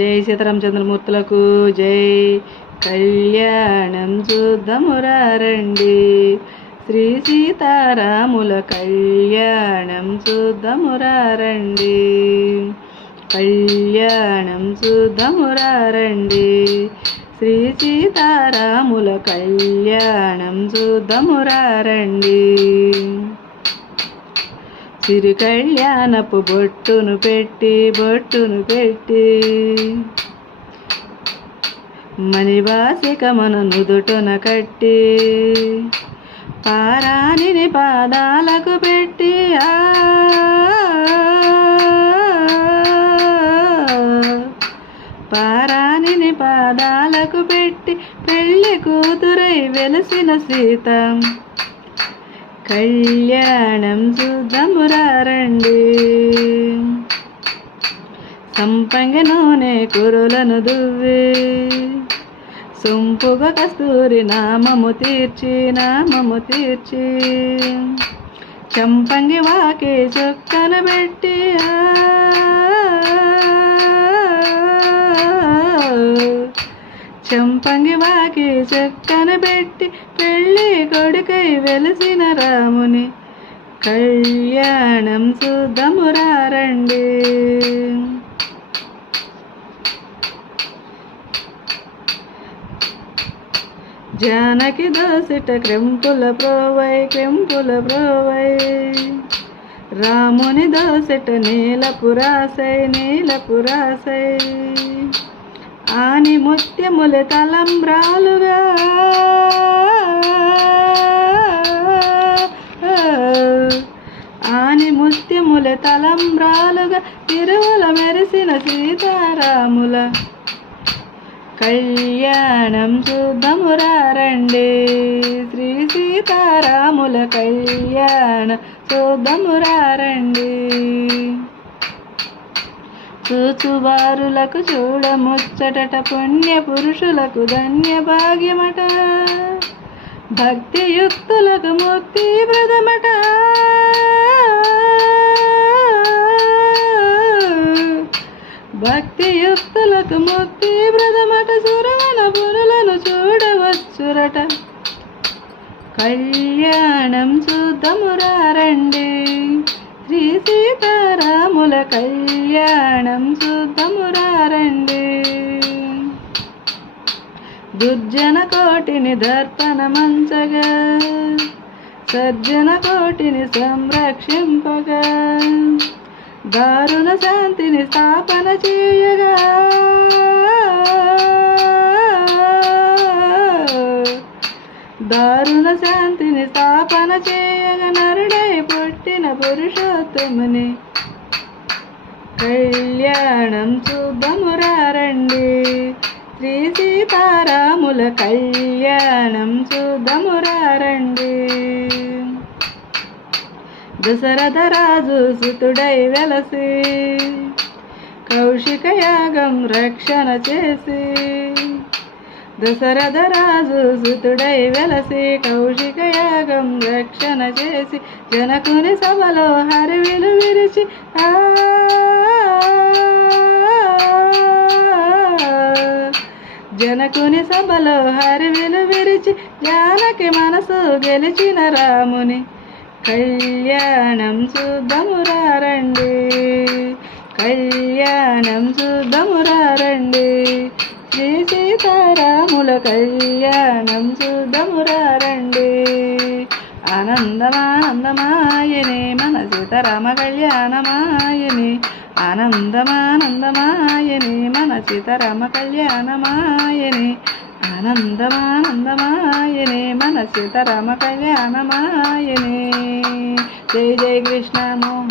జై సీతారామచంద్రమూర్తులకు జై. కళ్యాణం చూద్దామురారండి శ్రీ సీతారాముల కళ్యాణం చూద్దామురారండి కళ్యాణం చూద్దామురారండి శ్రీ సీతారాముల కళ్యాణం చూద్దామురారండి చిరు కళ్యాణపు బొట్టును పెట్టి బొట్టును పెట్టి. మణివాసిక మన నుదుటన కట్టి పారాణిని పాదాలకు పెట్టి ఆ పారాణిని పాదాలకు పెట్టి పెళ్ళి కూతురై వెలసిన సీత. కళ్యాణం చూద్దామురారండి సంపంగ నూనె కురులను దువ్వి సొంపుగ కస్తూరి నామము తీర్చి నామము తీర్చి చంపంగి వాకే చొక్కన పెట్టి పంగివాకి చంపంగి పెట్టి పెళ్ళి కొడుకై వెలిసిన రాముని కళ్యాణం చూద్దామురారండి జానకి దోసిట క్రెంపుల ప్రోవై క్రెంపుల ప్రోవై. రాముని దోసిట నీలపురాసై నీలపురాసై ఆని ముత్యముల తలంబ్రాలుగా ఆని ముత్యముల తలంబ్రాలుగా తిరువుల మెరిసిన సీతారాముల కళ్యాణం చూద్దామురారండి. శ్రీ సీతారాముల కళ్యాణ చూద్దామురారండి. చూచువారులకు చూడముచ్చటట పుణ్య పురుషులకు ధన్య భాగ్యమట. భక్తియుక్తులకు ముక్తి ప్రదమట. భక్తియుక్తులకు ముక్తి ప్రదమట. సురవన పురులను చూడవచ్చురట. కళ్యాణం చూద్దామురారండి. శ్రీ సీతా కళ్యాణం చూద్దామురారండి దుర్జన కోటిని దర్పణ మంచగా సజ్జన కోటిని సంరక్షింపగా దారుణ శాంతిని స్థాపన చేయగా. దారుణ శాంతిని స్థాపన చేయగా నరుడై పుట్టిన పురుషోత్తముని కళ్యాణం చూద్దామురారండి. శ్రీ సీతారాముల కళ్యాణం చూద్దామురారండి. దశరథ రాజు సుతుడై వెలసి కౌశిక యాగం రక్షణ చేసి దశరథ రాజు సుతుడై వెలసి కౌశిక యాగం రక్షణ చేసి జనకుని సభలో హరివిలు విరిచి ఆ జనకుని సభలో హరివిలు విరిచి జానకి మనసు గెలిచిన రాముని కళ్యాణం చూద్దామురారండి కళ్యాణం చూద్దామురారండి శ్రీ సీతారాముల కళ్యాణం చూద్దామురారండి. ఆనందమానందమాయనే మన సీతారామ కళ్యాణమాయని. ఆనందమానందమాయని మన సీతారామ కళ్యాణమాయని. ఆనందమానందమాయనే మన సీతారామ కళ్యాణమాయనే. జై జై కృష్ణ